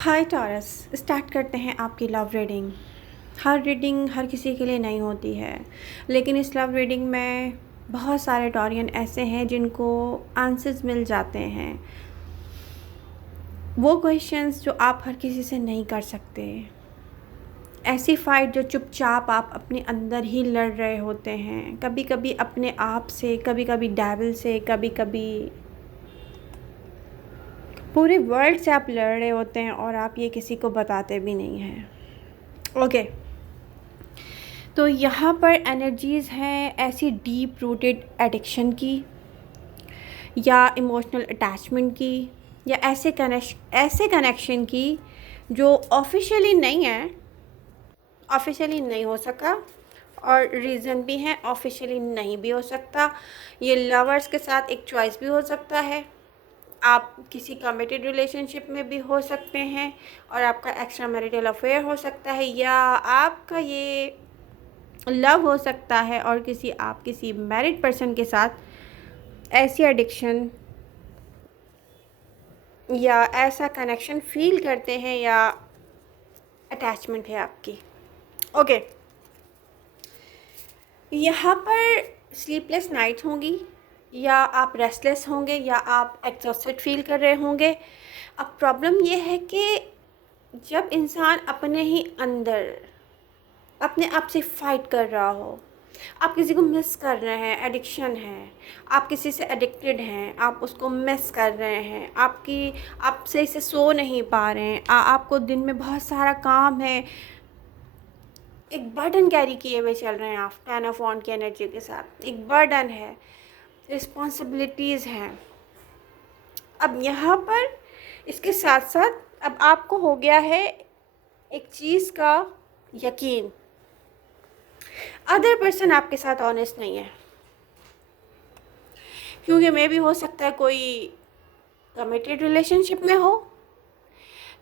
हाय taurus, start करते हैं आपकी लव रीडिंग। हर रीडिंग हर किसी के लिए नहीं होती है, लेकिन इस लव रीडिंग में बहुत सारे टॉरियन ऐसे हैं जिनको आंसर्स मिल जाते हैं। वो क्वेश्चंस जो आप हर किसी से नहीं कर सकते, ऐसी फाइट जो चुपचाप आप अपने अंदर ही लड़ रहे होते हैं, कभी कभी अपने आप से, कभी कभी डेविल से, कभी कभी पूरे वर्ल्ड से आप लड़ रहे होते हैं और आप ये किसी को बताते भी नहीं हैं। ओके, तो यहाँ पर एनर्जीज़ हैं ऐसी डीप रूटेड एडिक्शन की, या इमोशनल अटैचमेंट की, या ऐसे कनेक्शन की जो ऑफिशियली नहीं है, ऑफिशियली नहीं हो सका। और रीज़न भी है, ऑफिशियली नहीं भी हो सकता। ये लवर्स के साथ एक चॉइस भी हो सकता है। आप किसी कमिटेड रिलेशनशिप में भी हो सकते हैं और आपका एक्स्ट्रा मैरिटल अफेयर हो सकता है, या आपका ये लव हो सकता है और आप किसी मैरिड पर्सन के साथ ऐसी एडिक्शन या ऐसा कनेक्शन फील करते हैं, या अटैचमेंट है आपकी। ओके, यहाँ पर स्लीपलेस नाइट्स होंगी, या आप रेस्टलेस होंगे, या आप एग्जॉस्टेड फील कर रहे होंगे। अब प्रॉब्लम ये है कि जब इंसान अपने ही अंदर अपने आप से फाइट कर रहा हो, आप किसी को मिस कर रहे हैं, एडिक्शन है, आप किसी से एडिक्टेड हैं, आप उसको मिस कर रहे हैं, आप सही से सो नहीं पा रहे हैं, आपको दिन में बहुत सारा काम है, एक बर्डन कैरी किए हुए चल रहे हैं आप 10 ऑफ वॉन्ड की एनर्जी के साथ। एक बर्डन है, रिस्पॉन्सिबिलिटीज़ हैं। अब यहाँ पर इसके साथ साथ अब आपको हो गया है एक चीज़ का यकीन, अदर पर्सन आपके साथ ऑनेस्ट नहीं है। क्योंकि मे भी हो सकता है कोई कमिटेड रिलेशनशिप में हो,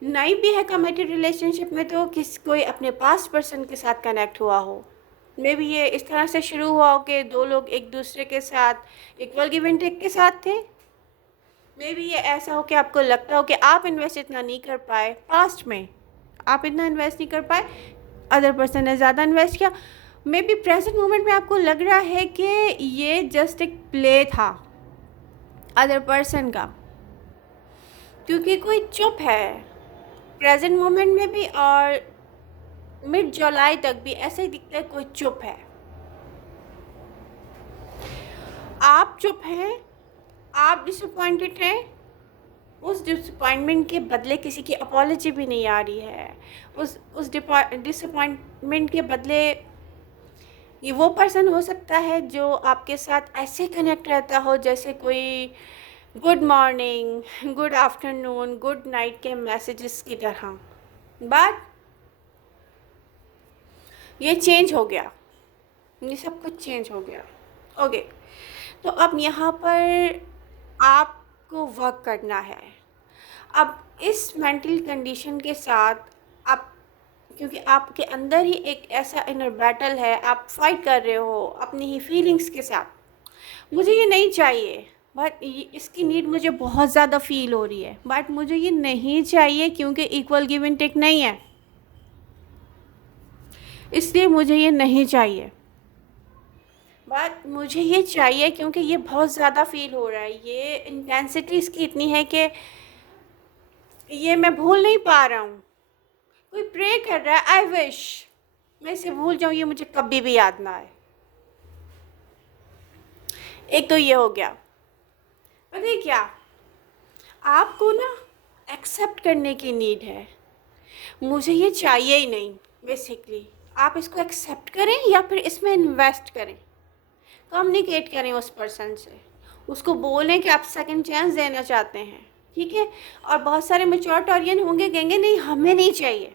नहीं भी है कमिटेड रिलेशनशिप में तो कोई अपने पास्ट पर्सन के साथ कनेक्ट हुआ हो। मे भी ये इस तरह से शुरू हुआ हो कि दो लोग एक दूसरे के साथ इक्वल गिव एंड टेक के साथ थे। मे भी ये ऐसा हो कि आपको लगता हो कि आप इन्वेस्ट इतना नहीं कर पाए, पास्ट में आप इतना इन्वेस्ट नहीं कर पाए, अदर पर्सन ने ज़्यादा इन्वेस्ट किया। मे बी प्रेजेंट मोमेंट में आपको लग रहा है कि ये जस्ट एक प्ले था अदर पर्सन का, क्योंकि कोई चुप है प्रेजेंट मोमेंट में भी, और मिड जुलाई तक भी ऐसे ही दिखता है कोई चुप है। आप चुप हैं, आप डिसअपॉइंटेड हैं, उस डिसअपॉइंटमेंट के बदले किसी की अपॉलजी भी नहीं आ रही है। उस डिसअपॉइंटमेंट के बदले ये वो पर्सन हो सकता है जो आपके साथ ऐसे कनेक्ट रहता हो जैसे कोई good morning, good afternoon, good night के मैसेजेस की तरह। बट ये चेंज हो गया, ये सब कुछ चेंज हो गया। ओके, तो अब यहाँ पर आपको वर्क करना है। अब इस मेंटल कंडीशन के साथ आप, क्योंकि आपके अंदर ही एक ऐसा इनर बैटल है, आप फाइट कर रहे हो अपनी ही फीलिंग्स के साथ। मुझे ये नहीं चाहिए, बट इसकी नीड मुझे बहुत ज़्यादा फील हो रही है, बट मुझे ये नहीं चाहिए क्योंकि इक्वल गिव एंड टेक नहीं है, इसलिए मुझे ये नहीं चाहिए। बट मुझे ये चाहिए क्योंकि ये बहुत ज़्यादा फील हो रहा है, ये इंटेंसिटी इसकी इतनी है कि ये मैं भूल नहीं पा रहा हूँ। कोई प्रे कर रहा है, आई विश मैं इसे भूल जाऊँ, ये मुझे कभी भी याद ना आए। एक तो ये हो गया। पता है क्या, आपको ना एक्सेप्ट करने की नीड है। मुझे ये चाहिए ही नहीं, बेसिकली आप इसको एक्सेप्ट करें या फिर इसमें इन्वेस्ट करें, कम्युनिकेट करें उस पर्सन से, उसको बोलें कि आप सेकंड चांस देना चाहते हैं, ठीक है। और बहुत सारे मैच्योर टॉरियन होंगे, कहेंगे नहीं हमें नहीं चाहिए,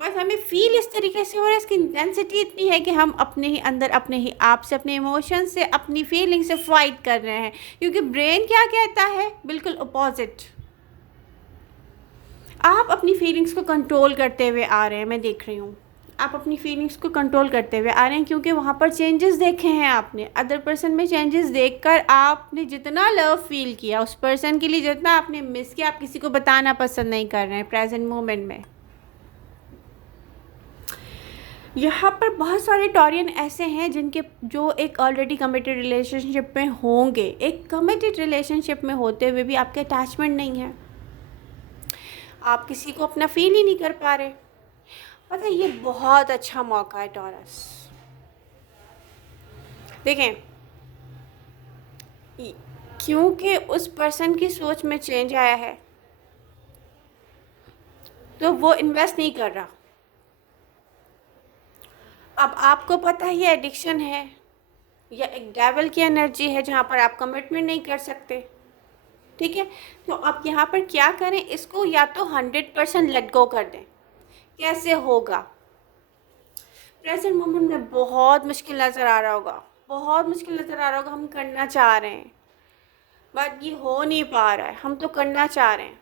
बस हमें फील इस तरीके से हो रहा है, इसकी इंटेंसिटी इतनी है कि हम अपने ही अंदर, अपने ही आप से, अपने इमोशन से, अपनी फीलिंग से फाइट कर रहे हैं। क्योंकि ब्रेन क्या कहता है, बिल्कुल अपोजिट। आप अपनी फीलिंग्स को कंट्रोल करते हुए आ रहे हैं, मैं देख रही हूँ। आप अपनी फीलिंग्स को कंट्रोल करते हुए आ रहे हैं, क्योंकि वहाँ पर चेंजेस देखे हैं आपने, अदर पर्सन में चेंजेस देखकर आपने जितना लव फील किया उस पर्सन के लिए, जितना आपने मिस किया, आप किसी को बताना पसंद नहीं कर रहे हैं प्रेजेंट मोमेंट में। यहाँ पर बहुत सारे टॉरियन ऐसे हैं जिनके जो एक ऑलरेडी कमिटेड रिलेशनशिप में होंगे, एक कमिटेड रिलेशनशिप में होते हुए भी आपके अटैचमेंट नहीं है, आप किसी को अपना फील ही नहीं कर पा रहे। पता है, ये बहुत अच्छा मौका है टॉरस। देखें, क्योंकि उस पर्सन की सोच में चेंज आया है तो वो इन्वेस्ट नहीं कर रहा। अब आपको पता है ये एडिक्शन है या एक डेविल की एनर्जी है जहाँ पर आप कमिटमेंट नहीं कर सकते, ठीक है। तो आप यहाँ पर क्या करें, इसको या तो 100% लेट गो कर दें। कैसे होगा? प्रेजेंट मोमेंट में बहुत मुश्किल नज़र आ रहा होगा, बहुत मुश्किल नज़र आ रहा होगा, हम करना चाह रहे हैं बट ये हो नहीं पा रहा है, हम तो करना चाह रहे हैं।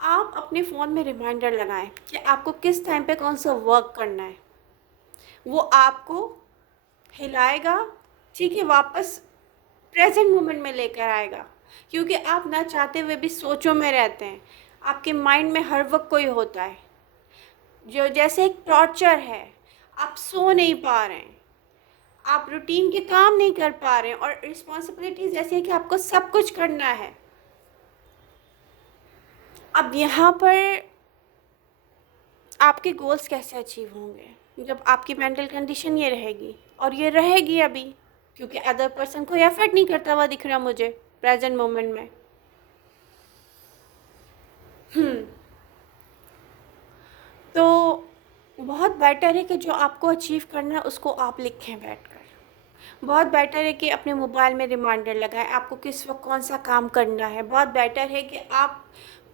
आप अपने फ़ोन में रिमाइंडर लगाएं कि आपको किस टाइम पे कौन सा वर्क करना है, वो आपको हिलाएगा, ठीक है, वापस प्रेजेंट मोमेंट में लेकर आएगा। क्योंकि आप ना चाहते हुए भी सोचों में रहते हैं, आपके माइंड में हर वक्त कोई होता है जो जैसे एक टॉर्चर है। आप सो नहीं पा रहे हैं, आप रूटीन के काम नहीं कर पा रहे हैं, और रिस्पॉन्सिबिलिटीज़ ऐसी है कि आपको सब कुछ करना है। अब यहाँ पर आपके गोल्स कैसे अचीव होंगे जब आपकी मेंटल कंडीशन ये रहेगी, और ये रहेगी अभी, क्योंकि अदर पर्सन कोई एफर्ट नहीं करता हुआ दिख रहा मुझे प्रेजेंट मोमेंट में। तो बहुत बेटर है कि जो आपको अचीव करना है उसको आप लिखें बैठकर। बहुत बेटर है कि अपने मोबाइल में रिमाइंडर लगाएं आपको किस वक्त कौन सा काम करना है। बहुत बेटर है कि आप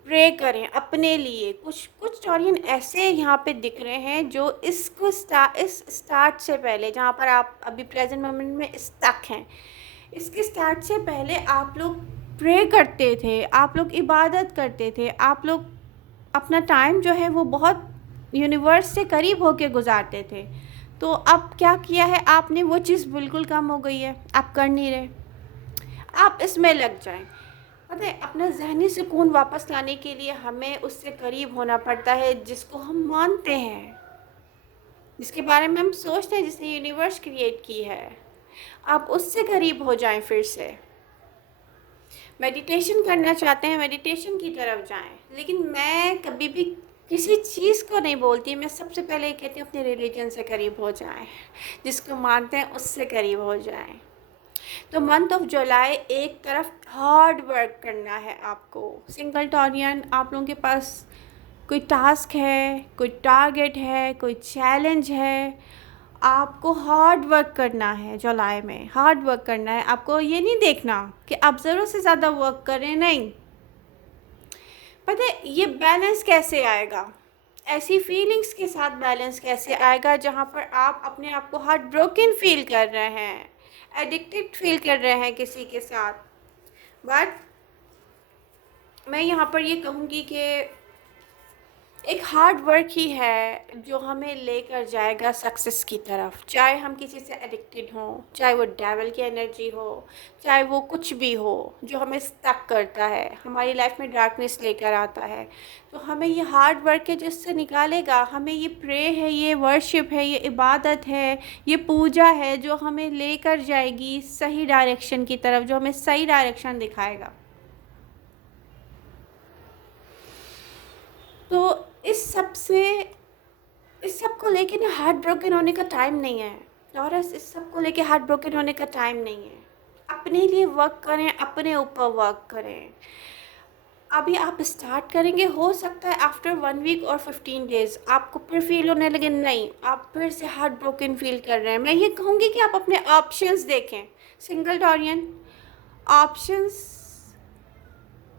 प्रे करें अपने लिए। कुछ कुछ टॉरियन ऐसे यहाँ पे दिख रहे हैं जो इस स्टार्ट से पहले, जहाँ पर आप अभी प्रेजेंट मोमेंट में स्टक हैं, इसके स्टार्ट से पहले आप लोग प्रे करते थे, आप लोग इबादत करते थे, आप लोग अपना टाइम जो है वो बहुत यूनिवर्स से करीब होके गुजारते थे। तो अब क्या किया है आपने, वो चीज़ बिल्कुल कम हो गई है, आप कर नहीं रहे। आप इसमें लग जाएं। पता है, अपना ज़हनी सुकून वापस लाने के लिए हमें उससे करीब होना पड़ता है जिसको हम मानते हैं, जिसके बारे में हम सोचते हैं, जिसने यूनिवर्स क्रिएट की है। आप उससे करीब हो जाएं फिर से। मेडिटेशन करना चाहते हैं, मेडिटेशन की तरफ जाएं। लेकिन मैं कभी भी किसी चीज़ को नहीं बोलती, मैं सबसे पहले ये कहती हूँ अपने रिलीजन से करीब हो जाएं, जिसको मानते हैं उससे करीब हो जाएं। तो मंथ ऑफ जुलाई एक तरफ हार्ड वर्क करना है आपको। सिंगल टॉरियन, आप लोगों के पास कोई टास्क है, कोई टारगेट है, कोई चैलेंज है, आपको हार्ड वर्क करना है। जुलाई में हार्ड वर्क करना है आपको। ये नहीं देखना कि आप ज़रूरत से ज़्यादा वर्क करें, नहीं। पता है ये बैलेंस कैसे आएगा, ऐसी फीलिंग्स के साथ बैलेंस कैसे आएगा जहाँ पर आप अपने आप को हार्ट ब्रोकन फील कर रहे हैं, एडिक्टेड फील कर रहे हैं किसी के साथ। बट मैं यहाँ पर ये कहूँगी कि एक हार्ड वर्क ही है जो हमें लेकर जाएगा सक्सेस की तरफ। चाहे हम किसी से एडिक्टेड हों, चाहे वो डेविल की एनर्जी हो, चाहे वो कुछ भी हो जो हमें स्टक करता है, हमारी लाइफ में डार्कनेस लेकर आता है, तो हमें ये हार्ड वर्क है जिससे निकालेगा। हमें ये प्रे है, ये वर्शिप है, ये इबादत है, ये पूजा है जो हमें लेकर जाएगी सही डायरेक्शन की तरफ, जो हमें सही डायरेक्शन दिखाएगा। तो इस सब को लेके ना हार्ट ब्रोकन होने का टाइम नहीं है टॉरस। इस सब को लेके हार्ट ब्रोकन होने का टाइम नहीं है। अपने लिए वर्क करें, अपने ऊपर वर्क करें। अभी आप स्टार्ट करेंगे, हो सकता है आफ्टर 1 वीक और 15 डेज़ आपको फिर फील होने लगे नहीं, आप फिर से हार्ट ब्रोकन फील कर रहे हैं। मैं ये कहूँगी कि आप अपने ऑप्शंस देखें। Single Taurean options,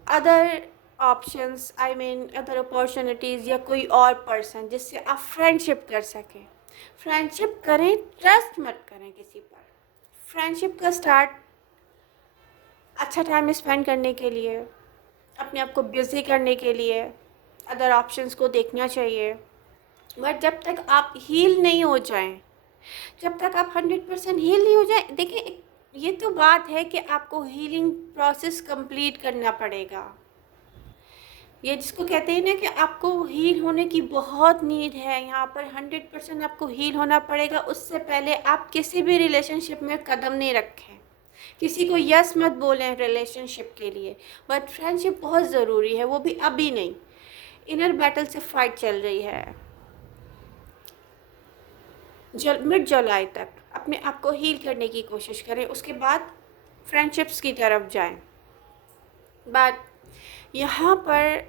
other options, I mean other opportunities, या कोई और पर्सन जिससे आप फ्रेंडशिप कर सकें। फ्रेंडशिप करें, ट्रस्ट मत करें किसी पर। फ्रेंडशिप का स्टार्ट अच्छा टाइम स्पेंड करने के लिए, अपने आप को बिज़ी करने के लिए अदर ऑप्शंस को देखना चाहिए। बट जब तक आप हील नहीं हो जाएं, जब तक आप 100% हील नहीं हो जाए, देखिए ये तो बात है कि आपको हीलिंग प्रोसेस कंप्लीट करना पड़ेगा। ये जिसको कहते हैं ना कि आपको हील होने की बहुत नीड है, यहाँ पर 100% आपको हील होना पड़ेगा। उससे पहले आप किसी भी रिलेशनशिप में कदम नहीं रखें, किसी को यस मत बोलें रिलेशनशिप के लिए। बट फ्रेंडशिप बहुत ज़रूरी है, वो भी अभी नहीं, इनर बैटल से फाइट चल रही है। मिड जुलाई तक अपने आप को हील करने की कोशिश करें, उसके बाद फ्रेंडशिप्स की तरफ जाएं। बट यहाँ पर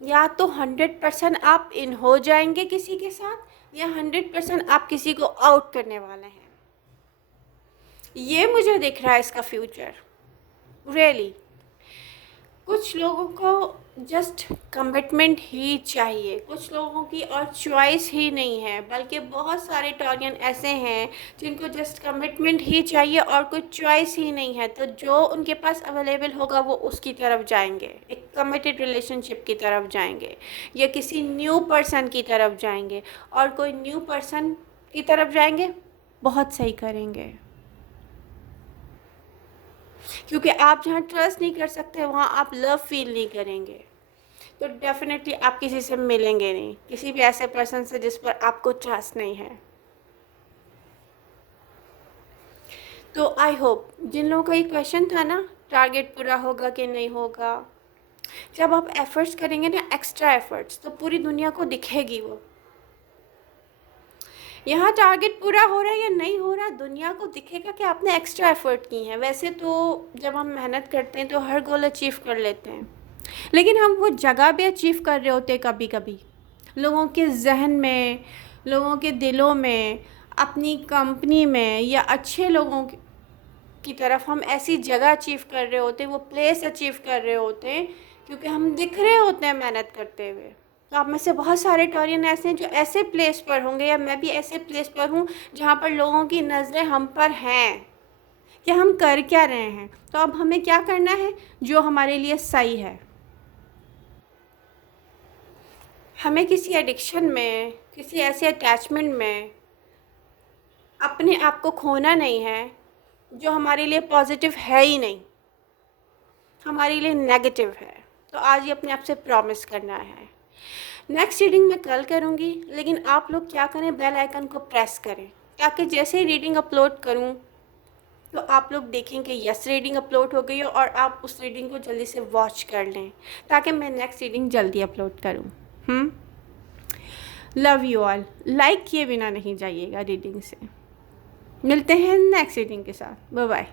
या तो 100% आप इन हो जाएंगे किसी के साथ, या 100% आप किसी को आउट करने वाले हैं। ये मुझे दिख रहा है इसका फ्यूचर रियली। कुछ लोगों को जस्ट कमिटमेंट ही चाहिए, कुछ लोगों की और चॉइस ही नहीं है, बल्कि बहुत सारे टॉरियन ऐसे हैं जिनको जस्ट कमिटमेंट ही चाहिए और कोई चॉइस ही नहीं है। तो जो उनके पास अवेलेबल होगा वो उसकी तरफ जाएंगे, एक कमिटेड रिलेशनशिप की तरफ जाएंगे, या किसी न्यू पर्सन की तरफ जाएंगे। और कोई न्यू पर्सन की तरफ जाएंगे, बहुत सही करेंगे, क्योंकि आप जहाँ ट्रस्ट नहीं कर सकते वहाँ आप लव फील नहीं करेंगे। तो डेफिनेटली आप किसी से मिलेंगे नहीं, किसी भी ऐसे पर्सन से जिस पर आपको ट्रस्ट नहीं है। तो आई होप जिन लोगों का ये क्वेश्चन था ना, टारगेट पूरा होगा कि नहीं होगा, जब आप एफर्ट्स करेंगे ना, एक्स्ट्रा एफर्ट्स, तो पूरी दुनिया को दिखेगी वो। यहाँ टारगेट पूरा हो रहा है या नहीं हो रहा, दुनिया को दिखेगा कि आपने एक्स्ट्रा एफर्ट की हैं। वैसे तो जब हम मेहनत करते हैं तो हर गोल अचीव कर लेते हैं, लेकिन हम वो जगह भी अचीव कर रहे होते हैं कभी कभी, लोगों के जहन में, लोगों के दिलों में, अपनी कंपनी में, या अच्छे लोगों की तरफ हम ऐसी जगह अचीव कर रहे होते हैं, वो प्लेस अचीव कर रहे होते हैं, क्योंकि हम दिख रहे होते हैं मेहनत करते हुए। तो आप में से बहुत सारे टॉरियन ऐसे हैं जो ऐसे प्लेस पर होंगे, या मैं भी ऐसे प्लेस पर हूँ जहाँ पर लोगों की नज़रें हम पर हैं कि हम कर क्या रहे हैं। तो अब हमें क्या करना है, जो हमारे लिए सही है। हमें किसी एडिक्शन में, किसी ऐसे अटैचमेंट में अपने आप को खोना नहीं है जो हमारे लिए पॉजिटिव है ही नहीं, हमारे लिए नेगेटिव है। तो आज ही अपने आप से प्रॉमिस करना है। नेक्स्ट रीडिंग मैं कल करूँगी, लेकिन आप लोग क्या करें, बेल आइकन को प्रेस करें, ताकि जैसे ही रीडिंग अपलोड करूँ तो आप लोग देखें कि यस रीडिंग अपलोड हो गई हो, और आप उस रीडिंग को जल्दी से वॉच कर लें, ताकि मैं नेक्स्ट रीडिंग जल्दी अपलोड करूँ। Love you all. लाइक किए बिना नहीं जाइएगा रीडिंग से। मिलते हैं नेक्स्ट रीडिंग के साथ। Bye bye.